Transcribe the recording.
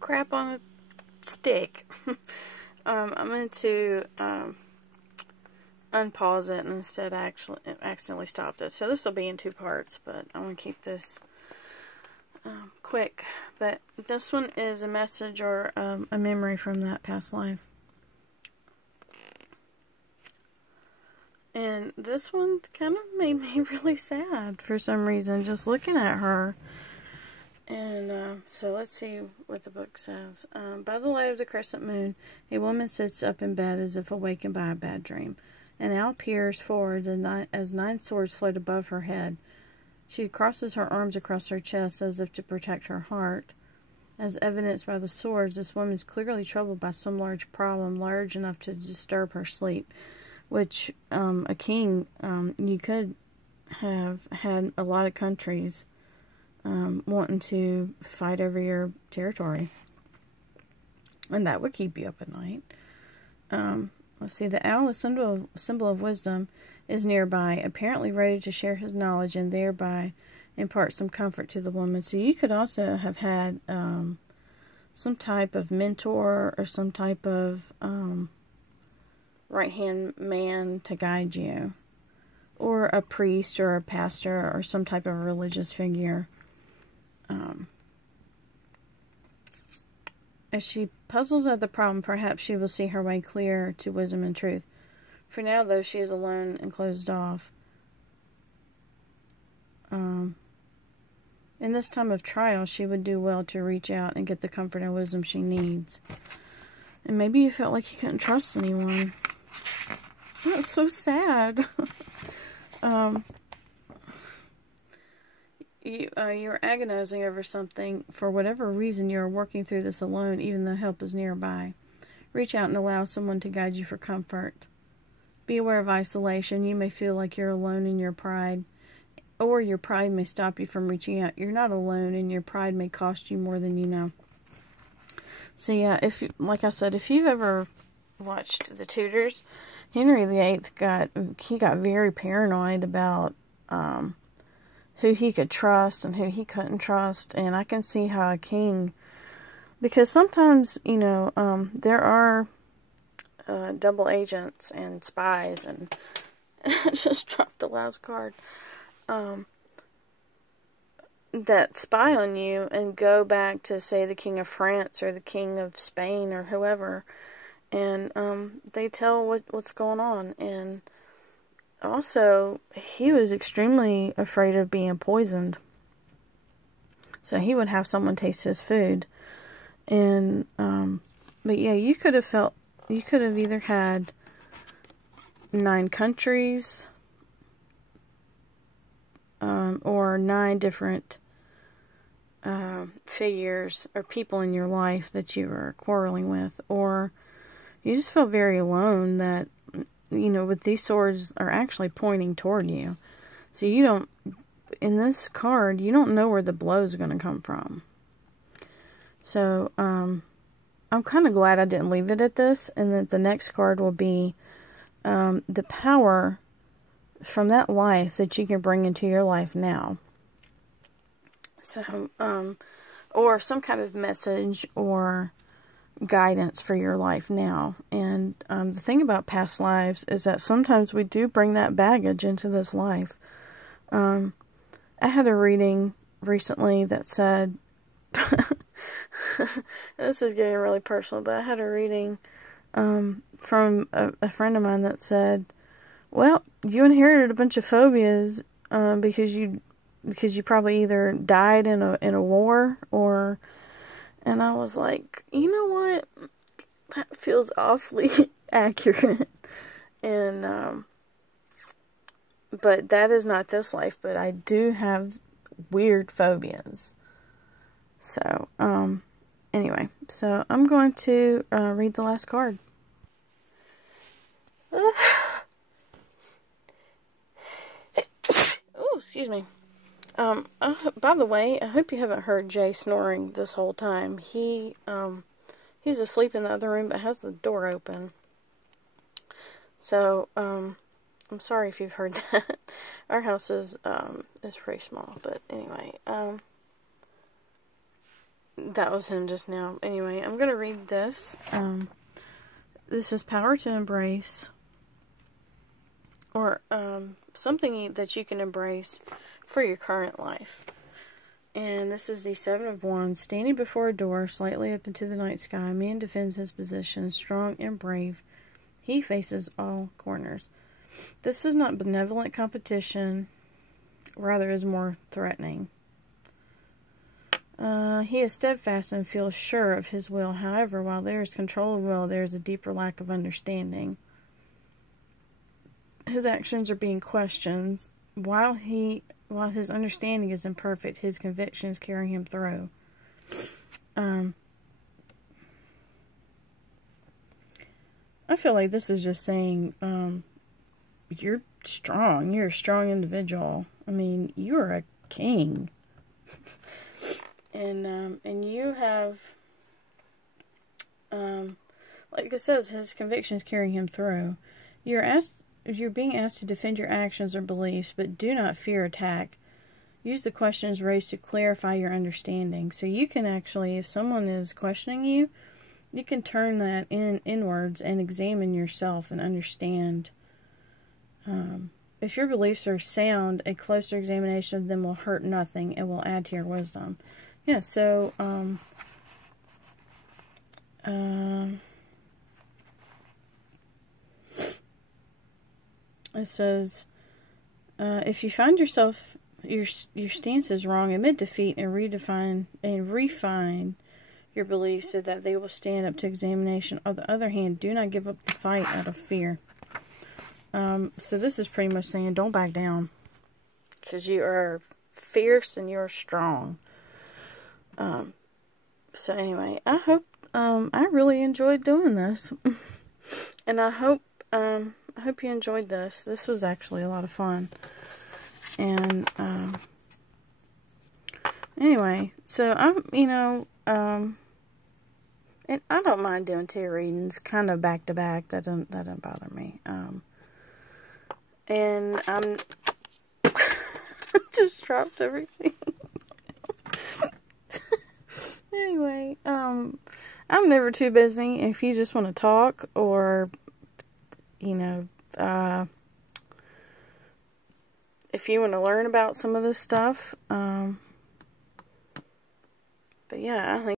crap on a stick. I'm going to unpause it, and instead I accidentally stopped it. So this will be in 2 parts, but I want to keep this quick. But this one is a message or a memory from that past life. And this one kind of made me really sad for some reason, just looking at her. And so let's see what the book says. By the light of the crescent moon, a woman sits up in bed as if awakened by a bad dream. An owl peers forward as 9 swords float above her head. She crosses her arms across her chest as if to protect her heart. As evidenced by the swords, this woman is clearly troubled by some large problem, large enough to disturb her sleep. Which, a king, you could have had a lot of countries wanting to fight over your territory. And that would keep you up at night. Let's see, the owl, a symbol of wisdom, is nearby, apparently ready to share his knowledge and thereby impart some comfort to the woman. So you could also have had some type of mentor or some type of right-hand man to guide you, or a priest or a pastor or some type of religious figure. As she puzzles at the problem, perhaps she will see her way clear to wisdom and truth. For now, though, she is alone and closed off. In this time of trial, she would do well to reach out and get the comfort and wisdom she needs. And maybe you felt like you couldn't trust anyone. That's so sad. You're agonizing over something. For whatever reason, you're working through this alone, even though help is nearby. Reach out and allow someone to guide you for comfort. Be aware of isolation. You may feel like you're alone in your pride, or your pride may stop you from reaching out. You're not alone, and your pride may cost you more than you know. So yeah, like I said, if you've ever watched The Tudors, Henry VIII got very paranoid about who he could trust and who he couldn't trust. And I can see how a king, because sometimes, there are double agents and spies, and I just dropped the last card, that spy on you and go back to, say, the King of France or the King of Spain or whoever, and they tell what's going on. And also, he was extremely afraid of being poisoned, so he would have someone taste his food. And but yeah, you could have either had 9 countries, or 9 different figures or people in your life that you were quarreling with, or you just felt very alone that, with these swords are actually pointing toward you. So you don't, in this card, you don't know where the blows are going to come from. So, I'm kind of glad I didn't leave it at this, and that the next card will be the power from that life that you can bring into your life now. So, or some kind of message or guidance for your life now. And the thing about past lives is that sometimes we do bring that baggage into this life. I had a reading recently that said, this is getting really personal, but I had a reading from a friend of mine that said, well, you inherited a bunch of phobias because you probably either died in a war, or, and I was like, you know what, that feels awfully accurate. And but that is not this life, but I do have weird phobias. So anyway, so I'm going to read the last card. Oh, excuse me. By the way, I hope you haven't heard Jay snoring this whole time. He's asleep in the other room, but has the door open. So, I'm sorry if you've heard that. Our house is pretty small, but anyway, that was him just now. Anyway, I'm going to read this. This is Power to Embrace. Or something that you can embrace for your current life. And this is the Seven of Wands. Standing before a door, slightly up into the night sky, a man defends his position, strong and brave. He faces all corners. This is not benevolent competition, rather is more threatening. He is steadfast and feels sure of his will. However, while there is control of will, there is a deeper lack of understanding. His actions are being questioned. While his understanding is imperfect, his convictions carry him through. I feel like this is just saying, you're strong. You're a strong individual. I mean, you're a king. And you have, like it says, his convictions carry him through. You're being asked to defend your actions or beliefs, but do not fear attack. Use the questions raised to clarify your understanding. So you can actually, if someone is questioning you, you can turn that inwards and examine yourself and understand. If your beliefs are sound, a closer examination of them will hurt nothing. It will add to your wisdom. Yeah, so, it says, if you find yourself, your stance is wrong, admit defeat and refine your beliefs so that they will stand up to examination. On the other hand, do not give up the fight out of fear. So this is pretty much saying don't back down, because you are fierce and you're strong. So anyway, I hope, I really enjoyed doing this. And I hope you enjoyed this. This was actually a lot of fun. And, anyway, so and I don't mind doing 2 readings kind of back to back. That doesn't bother me. And I'm just dropped everything. Anyway, I'm never too busy. If you just want to talk, or if you want to learn about some of this stuff, but yeah, I think